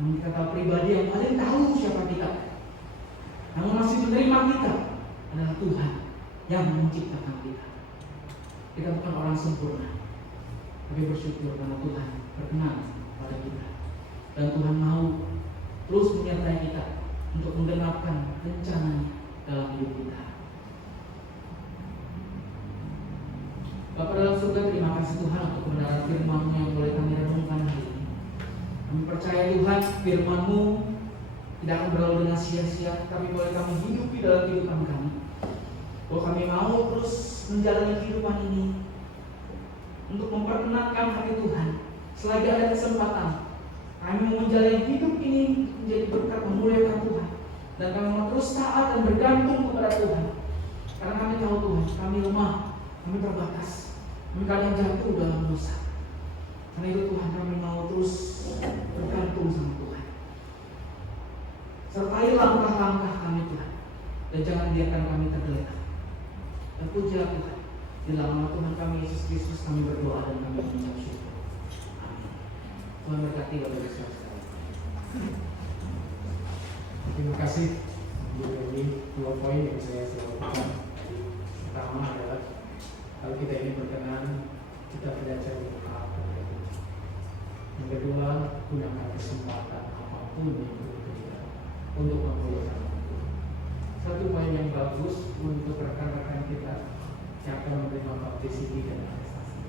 Namun kita tahu pribadi yang paling tahu siapa kita, namun masih menerima kita, adalah Tuhan yang menciptakan kita. Kita bukan orang sempurna, tapi bersyukur karena Tuhan berkenan pada kita. Dan Tuhan mau terus menyertai kita untuk menggenapkan rencananya dalam hidup kita. Bapa dalam surga, terima kasih Tuhan untuk kebenaran firman-Mu yang boleh kami renungkan hari ini. Kami percaya Tuhan, firman-Mu tidak akan berlalu dengan sia-sia, tapi boleh kami hidupi dalam kehidupan kami. Bahwa kami mau terus menjalani kehidupan ini untuk memperkenankan hati Tuhan. Selagi ada kesempatan, kami mau menjalani hidup ini menjadi berkat memuliakan Tuhan. Dan kami mau terus taat dan bergantung kepada Tuhan. Karena kami tahu Tuhan, kami lemah, kami terbatas, kami kadang jatuh dalam dosa. Karena itu Tuhan, kami mau terus bergantung sama Tuhan. Sertai langkah-langkah kami Tuhan, dan jangan biarkan kami tergeletak. Dan pujilah Tuhan, di dalam nama Tuhan kami Yesus Kristus kami berdoa dan kami mengucap syukur. Amin. Tuhan berkati Bapak Ibu sekalian. Terima kasih. Jadi 2 poin yang saya sampaikan. Pertama adalah kalau kita ini berkenan, kita belajar berdoa kepada Tuhan. Yang kedua, kesempatan apapun yang berbeda untuk memuliakan Tuhan. Satu poin yang bagus untuk rekan-rekan kita yang akan menerima baptisme dan baptisasi.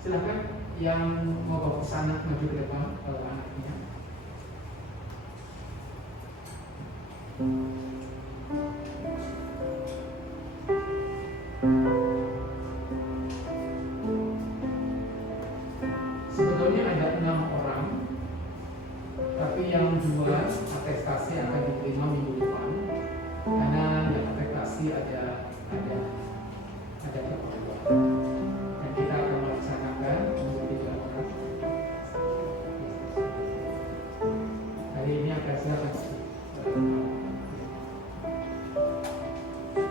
Silakan yang mau baptis anak maju ke depan kalau anaknya. Sebetulnya ada 6 orang, tapi yang 2 atestasi akan diterima minggu depan, karena yang atestasi ada keperluan, dan kita akan melaksanakan untuk 3 orang. Hari ini akan silakan.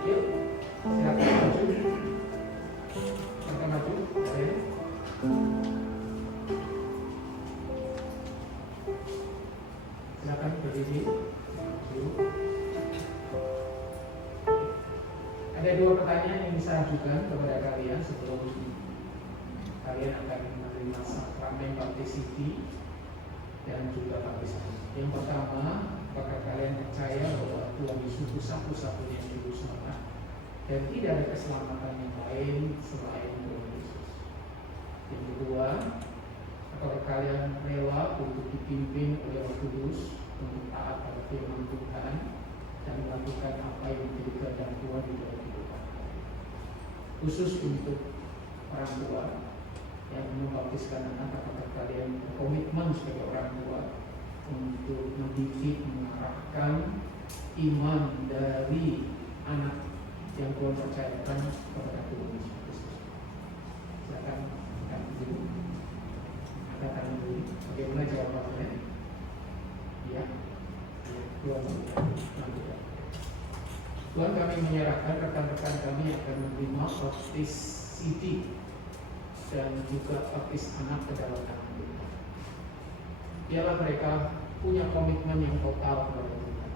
Yuk, silakan maju. Silakan maju. Ayo. Silakan berdiri. Maju. Ada 2 pertanyaan yang bisa ajukan kepada kalian sebelum kalian akan menerima sakramen baptisme dan juga baptisasi. Yang pertama, apakah kalian percaya bahwa Tuhan Yesus itu satu-satunya juru selamat dan tidak ada keselamatan yang lain selain Tuhan Yesus? Yang kedua, apakah kalian rela untuk dipimpin oleh Roh Kudus untuk taat pada firman Tuhan dan melakukan apa yang menjadi kehendak Tuhan di dalam kehidupan kalian? Khusus untuk orang tua yang membaptiskan anak, apakah kalian berkomitmen sebagai orang tua untuk mendidik, mengarahkan iman dari anak yang Tuhan percayakan kepada Tuhan Yesus Kristus? Silakan angkat dulu. Angkat tangan dulu. Bagaimana jawabannya? Ya, Tuhan Tuhan, kami menyerahkan rekan-rekan kami akan menerima baptis CD dan juga baptis anak ke dalam tangan Tuhan. Biarlah mereka punya komitmen yang total kepada Tuhan.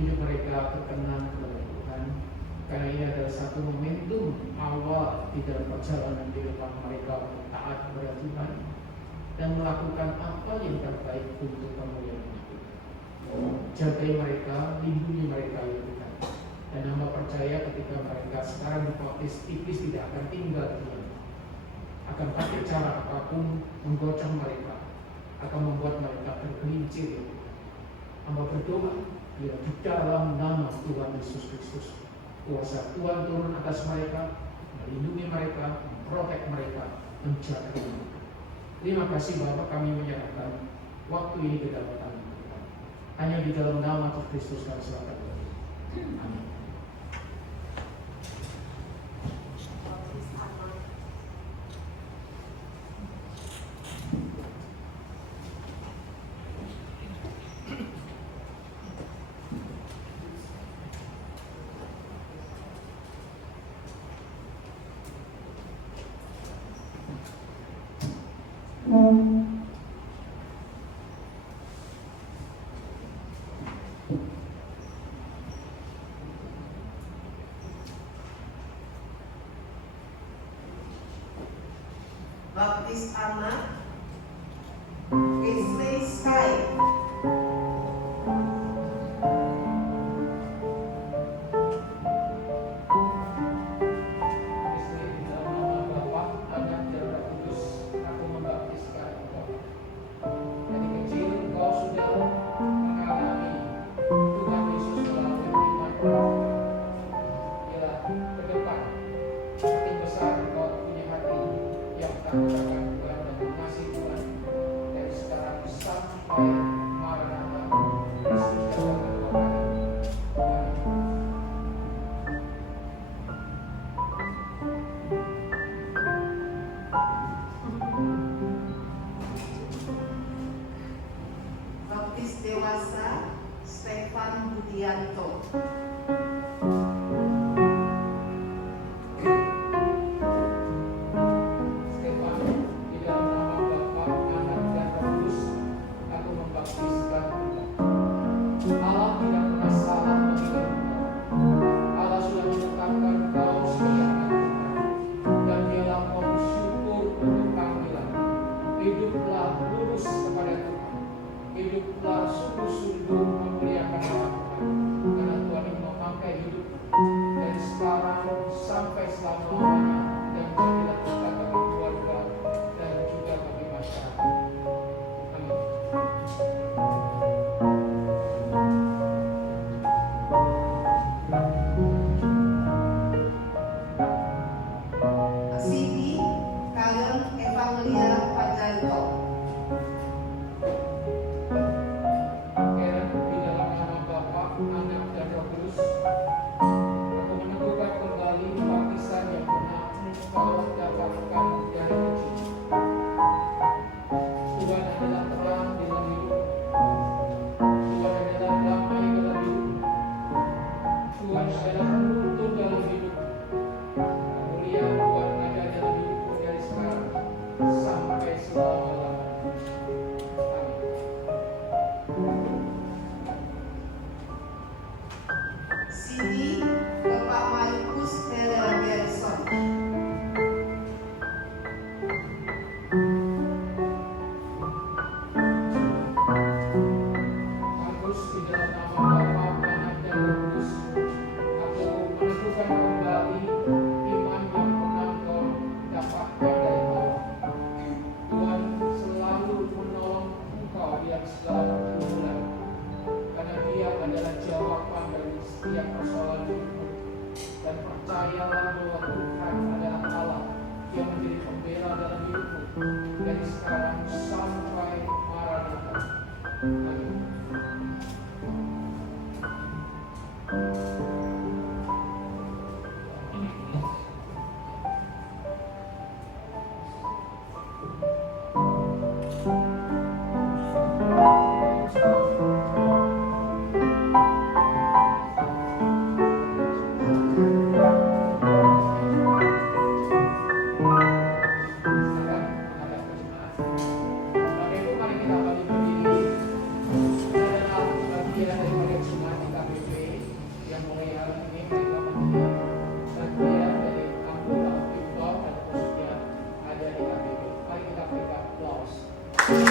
Hidup mereka berkenan kepada Tuhan, karena ini adalah satu momentum awal di dalam perjalanan kehidupan mereka taat kepada Tuhan dan melakukan apa yang terbaik untuk kemuliaan Tuhan. Jagai mereka, lindungi mereka ya Tuhan. Dan hamba percaya ketika mereka sekarang dibaptis, iblis tidak akan tinggal diam. Akan pakai cara apapun menggocong mereka, akan membuat mereka tergelincir. Hamba berdoa biar di dalam nama Tuhan Yesus Kristus, kuasa Tuhan turun atas mereka, melindungi mereka, memprotek mereka, menjaga mereka. Terima kasih Bapak, kami menyerahkan waktu ini ke dalam tangan Tuhan. Hanya di dalam nama Kristus kami serahkan. Amin. Baptis anak Wesley Sky. Baptis dewasa Stefan Budianto. Stefan Bapak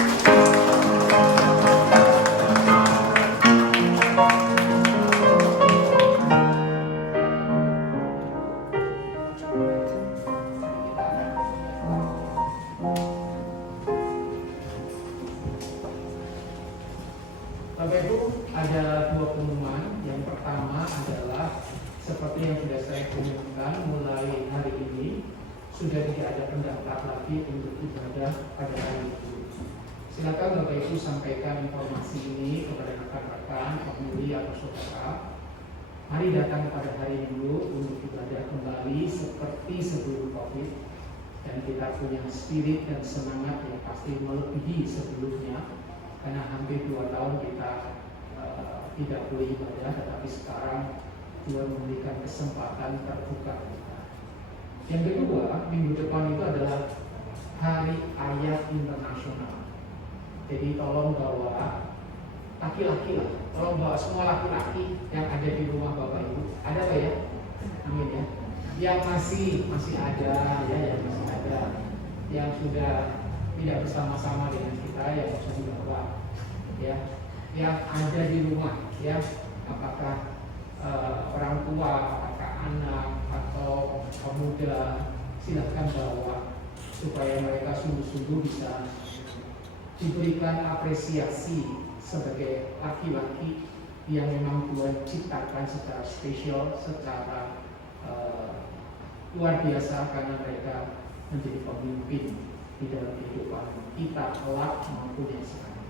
Ibu, ada dua pengumuman. Yang pertama adalah seperti yang sudah saya umumkan, mulai hari ini sudah tidak ada pendaftar lagi untuk ibadah pada hari itu. Silakan Bapak Ibu sampaikan informasi ini kepada rekan-rekan, pemilih atau saudara. Mari datang pada hari Minggu untuk ibadah kembali seperti sebelum COVID, dan kita punya spirit dan semangat yang pasti melebihi sebelumnya. Karena hampir 2 tahun kita tidak boleh ibadah, tetapi sekarang Tuhan memberikan kesempatan terbuka kita. Yang kedua, minggu depan itu adalah Hari Ayat Internasional. Jadi tolong bawa laki-laki lah, tolong bawa semua laki-laki yang ada di rumah Bapak Ibu. Ada Pak ya? Amin ya. Yang masih ada ya, yang masih ada, yang sudah tidak bersama-sama dengan kita, yang bisa dibawa ya, yang ada di rumah ya, apakah orang tua, apakah anak atau pemuda, silahkan bawa supaya mereka sungguh-sungguh bisa diberikan apresiasi sebagai laki-laki yang memang Tuhan ciptakan secara spesial, secara luar biasa, karena mereka menjadi pemimpin di dalam kehidupan kita kelak maupun yang sekarang.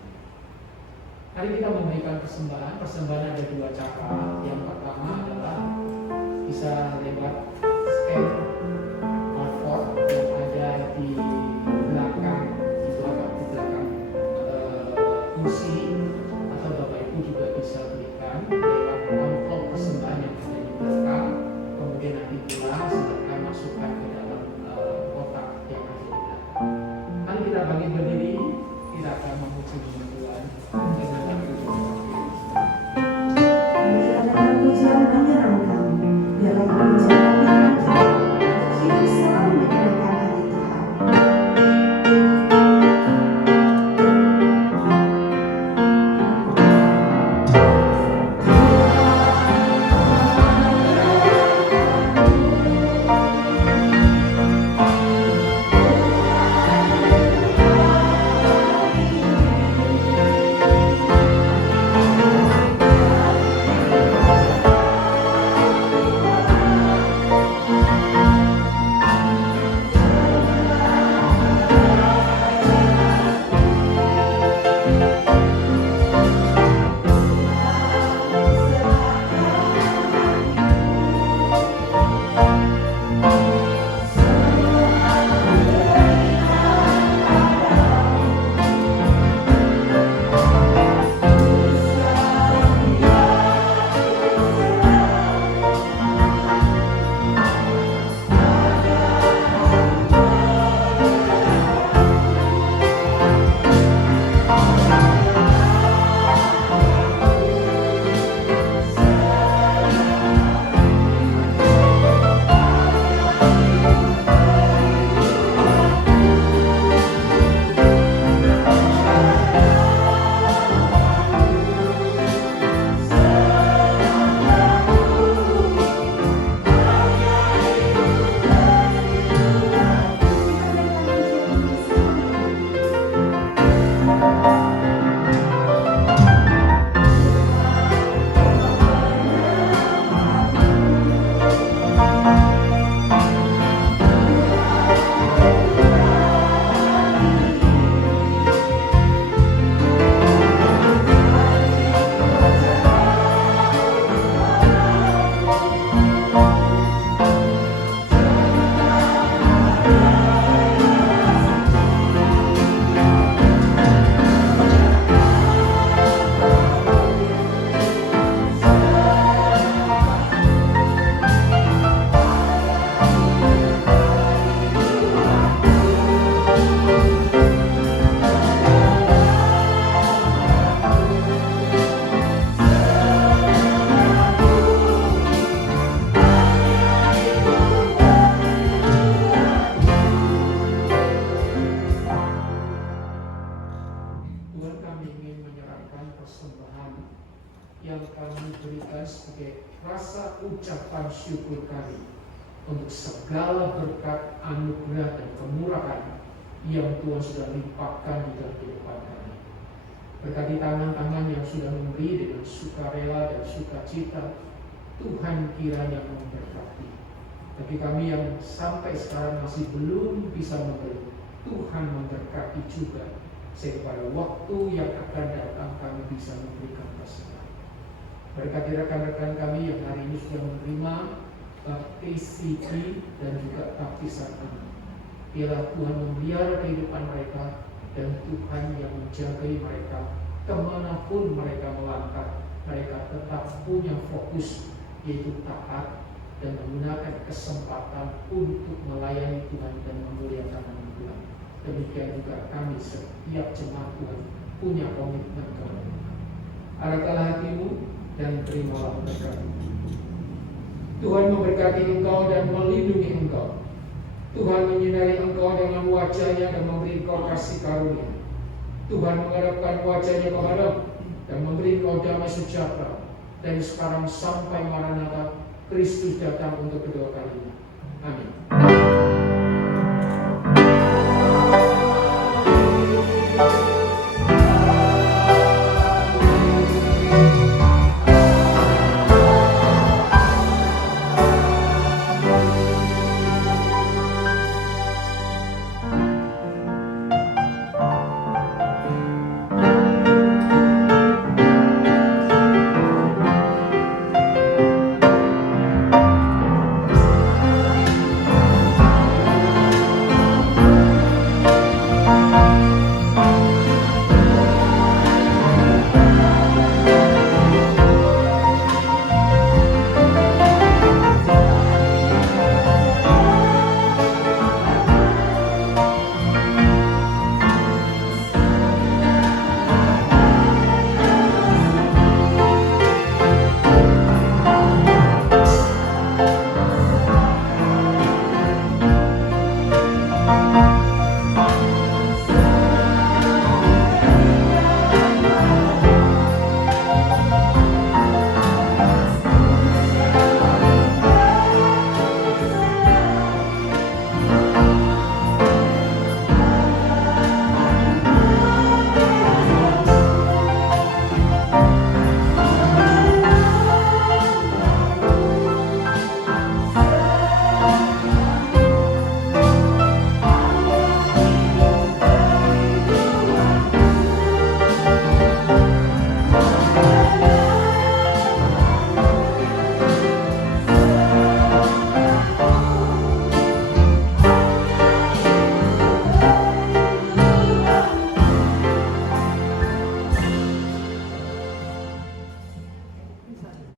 Mari kita memberikan persembahan. Persembahan ada 2 cara. Yang pertama adalah bisa lewat scan barcode yang ada di belakang, itu agak di belakang kursi, atau Bapak Ibu juga bisa berikan lewat amplop persembahan yang ada di belakang. Kemudian nanti pulang silakan masukkan ke dalam kotak yang ada di belakang. Mari kita bangkit berdiri, kita akan memuji nama Tuhan dengan lagu Mari ada pujian menyenangkan, biarlah pujian kami hidup selalu menyenangkan hati Tuhan. Tuhan persembahan yang kami berikan sebagai rasa ucapan syukur kami untuk segala berkat, anugerah, dan kemurahan yang Tuhan sudah limpahkan di dalam kehidupan kami. Berkati tangan-tangan yang sudah memberi dengan sukarela dan sukacita, Tuhan kiranya memberkati. Bagi kami yang sampai sekarang masih belum bisa memberi, Tuhan memberkati juga, sehingga pada waktu yang akan datang kami bisa memberikan persembahan. Berkati rekan-rekan kami yang hari ini sudah menerima baptis dan juga baptisan anak. Biarlah Tuhan memelihara kehidupan mereka, dan Tuhan yang menjagai mereka kemanapun mereka melangkah. Mereka tetap punya fokus, yaitu taat dan menggunakan kesempatan untuk melayani Tuhan dan memuliakan nama Tuhan. Demikian juga kami setiap jemaat Tuhan punya komitmen kepada Tuhan. Arahkanlah hatimu dan terimalah berkat. Tuhan memberkati engkau dan melindungi engkau. Tuhan menyinari engkau dengan wajah-Nya dan memberi engkau kasih karunia. Tuhan menghadapkan wajah-Nya kepadamu dan memberi engkau damai sejahtera dari sekarang sampai Maranatha, Kristus datang untuk kedua kalinya. Amin.